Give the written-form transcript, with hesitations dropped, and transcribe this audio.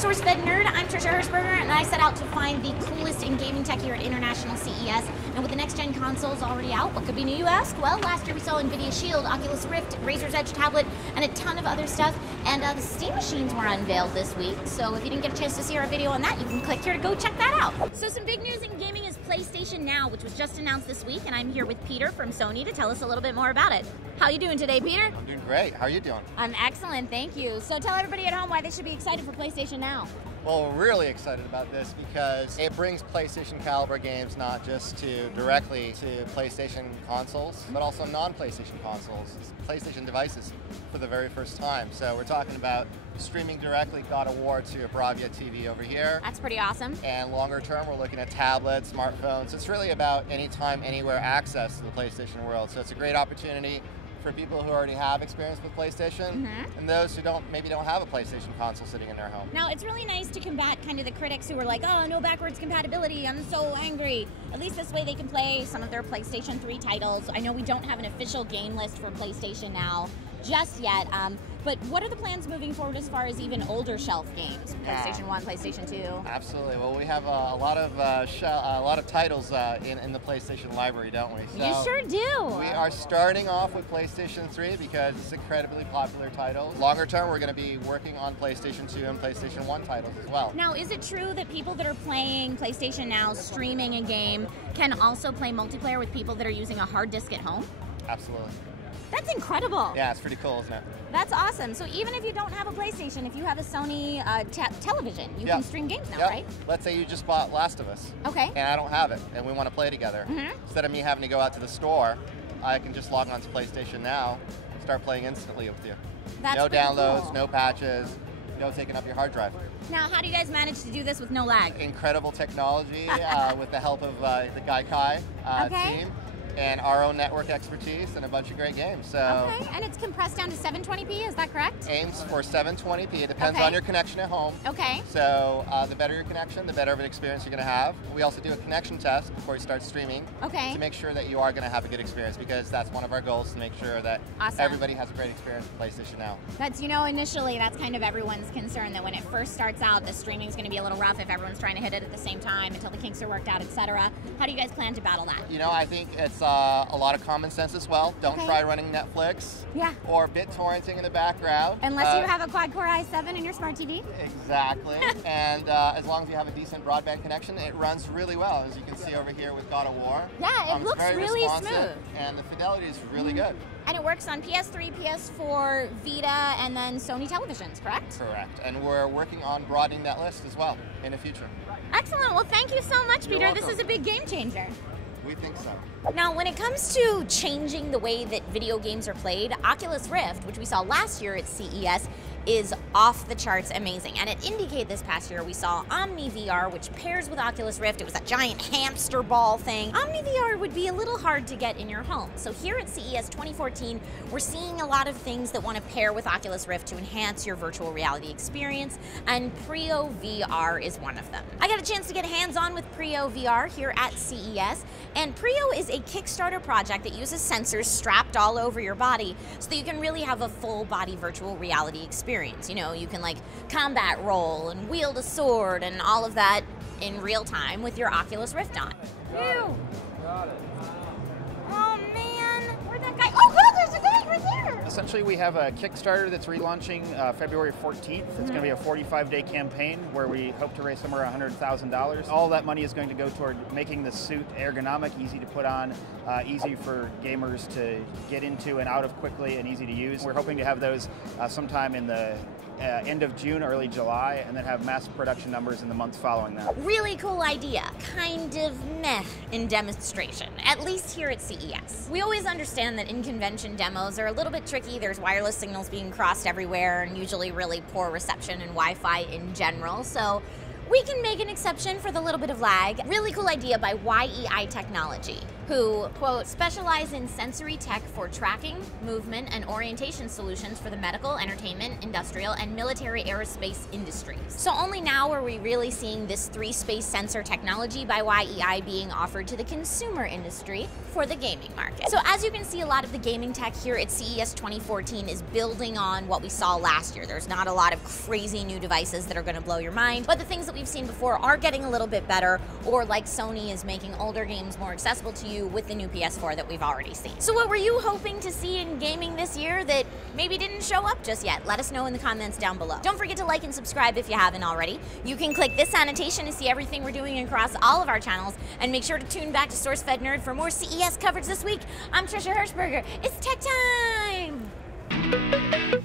SourceFedNERD. I'm Trish and I set out to find the coolest in gaming tech here at International CES. And with the next-gen consoles already out, what could be new, you ask? Well, last year we saw NVIDIA Shield, Oculus Rift, Razer's Edge tablet, and a ton of other stuff. And the Steam machines were unveiled this week. So if you didn't get a chance to see our video on that, you can click here to go check that out. So some big news in gaming is PlayStation Now, which was just announced this week. And I'm here with Peter from Sony to tell us a little bit more about it. How are you doing today, Peter? I'm doing great. How are you doing? I'm excellent, thank you. So tell everybody at home why they should be excited for PlayStation Now. Well, we're really excited about this because it brings PlayStation caliber games not just directly to PlayStation consoles, but also non-PlayStation consoles, PlayStation devices for the very first time. So we're talking about streaming directly God of War to a Blvd TV over here. That's pretty awesome. And longer term, we're looking at tablets, smartphones. It's really about anytime, anywhere access to the PlayStation world. So it's a great opportunity for people who already have experience with PlayStation, and those who maybe don't have a PlayStation console sitting in their home. Now, it's really nice to combat kind of the critics who are like, oh, no backwards compatibility, I'm so angry. At least this way they can play some of their PlayStation 3 titles. I know we don't have an official game list for PlayStation Now just yet, but what are the plans moving forward as far as even older shelf games? PlayStation 1, PlayStation 2? Absolutely. Well, we have a lot of titles in the PlayStation library, don't we? So you sure do. We are starting off with PlayStation 3 because it's an incredibly popular title. Longer term, we're going to be working on PlayStation 2 and PlayStation 1 titles as well. Now, is it true that people that are playing PlayStation Now, streaming a game, can also play multiplayer with people that are using a hard disk at home? Absolutely. That's incredible. Yeah, it's pretty cool, isn't it? That's awesome. So even if you don't have a PlayStation, if you have a Sony television, you can stream games now, right? Let's say you just bought Last of Us. Okay. And I don't have it, and we want to play together. Instead of me having to go out to the store, I can just log on to PlayStation Now and start playing instantly with you. That's no downloads, cool. No patches, no taking up your hard drive. Now, how do you guys manage to do this with no lag? Incredible technology with the help of the Gaikai team. And our own network expertise and a bunch of great games. So okay, and it's compressed down to 720p, is that correct? Aims for 720p. It depends on your connection at home. Okay. So the better your connection, the better of an experience you're going to have. We also do a connection test before you start streaming. Okay. To make sure that you are going to have a good experience, because that's one of our goals, to make sure that everybody has a great experience with PlayStation Now. That's, initially that's kind of everyone's concern, that when it first starts out, the streaming is going to be a little rough if everyone's trying to hit it at the same time until the kinks are worked out, etc. How do you guys plan to battle that? I think it's a lot of common sense as well. Don't try running Netflix or BitTorrenting in the background. Unless you have a quad-core i7 in your smart TV. Exactly. And as long as you have a decent broadband connection, it runs really well, as you can see over here with God of War. Yeah, it looks really smooth. And the fidelity is really good. And it works on PS3, PS4, Vita, and then Sony televisions, correct? Correct. And we're working on broadening that list as well in the future. Excellent. Well, thank you so much, Peter. Welcome. This is a big game changer. We think so. Now, when it comes to changing the way that video games are played, Oculus Rift, which we saw last year at CES, is off the charts amazing. And at Indiecade this past year, we saw Omni VR, which pairs with Oculus Rift. It was a giant hamster ball thing. Omni VR would be a little hard to get in your home. So here at CES 2014, we're seeing a lot of things that want to pair with Oculus Rift to enhance your virtual reality experience, and Prio VR is one of them. I got a chance to get hands-on with Prio VR here at CES, and Prio is a Kickstarter project that uses sensors strapped all over your body so that you can really have a full body virtual reality experience. You can like combat roll and wield a sword and all of that in real time with your Oculus Rift on. Got it. Oh man, where'd that guy? Oh god, there's a guy right there! Essentially, we have a Kickstarter that's relaunching February 14th. It's going to be a 45-day campaign where we hope to raise somewhere $100,000. All that money is going to go toward making the suit ergonomic, easy to put on, easy for gamers to get into and out of quickly, and easy to use. We're hoping to have those sometime in the end of June, early July, and then have mass production numbers in the months following that. Really cool idea. Kind of meh in demonstration, at least here at CES. We always understand that in-convention demos are a little bit tricky. There's wireless signals being crossed everywhere and usually really poor reception and Wi-Fi in general, so we can make an exception for the little bit of lag. Really cool idea by YEI Technology, who, quote, specialize in sensory tech for tracking, movement, and orientation solutions for the medical, entertainment, industrial, and military aerospace industries. So only now are we really seeing this 3-space sensor technology by YEI being offered to the consumer industry. for the gaming market. So as you can see, a lot of the gaming tech here at CES 2014 is building on what we saw last year. There's not a lot of crazy new devices that are going to blow your mind, but the things that we've seen before are getting a little bit better, or like Sony is making older games more accessible to you with the new PS4 that we've already seen. So what were you hoping to see in gaming this year that maybe didn't show up just yet? Let us know in the comments down below. Don't forget to like and subscribe if you haven't already. You can click this annotation to see everything we're doing across all of our channels, and make sure to tune back to SourceFedNERD for more CES coverage this week. I'm Trisha Hirschberger. It's tech time!